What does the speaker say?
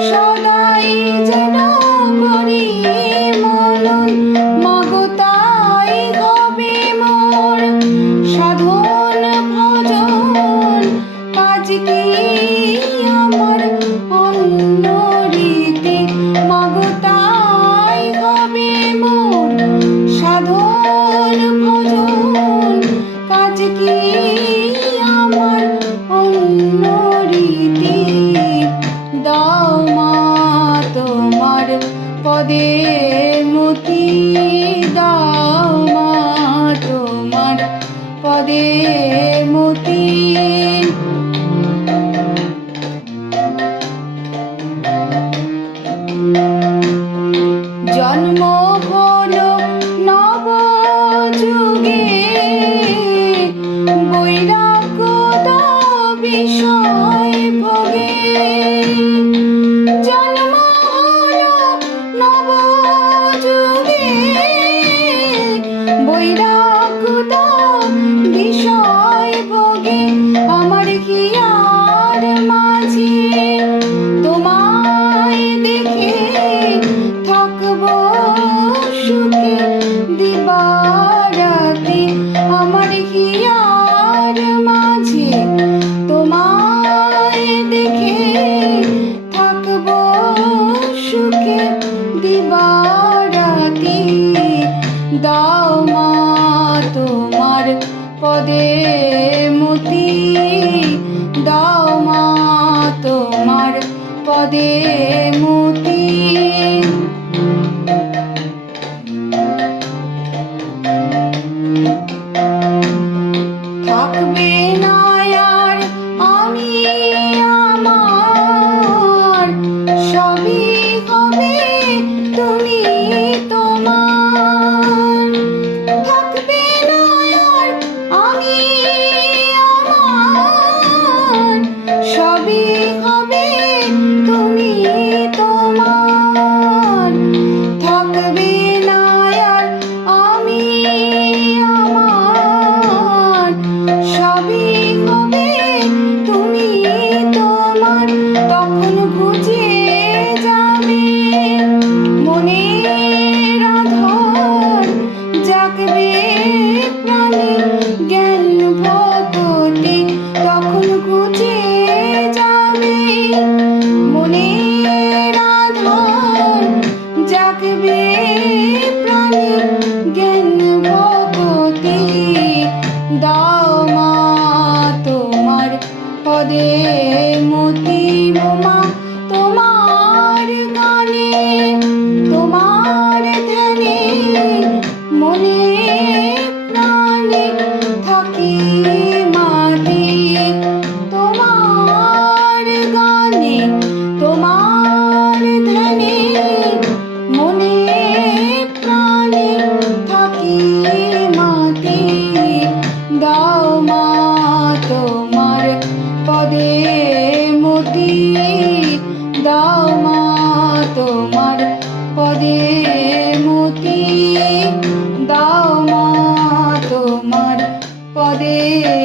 শোনো দাও মা তোমার পদে মতি দাও মা তোমার পদে মতি পদে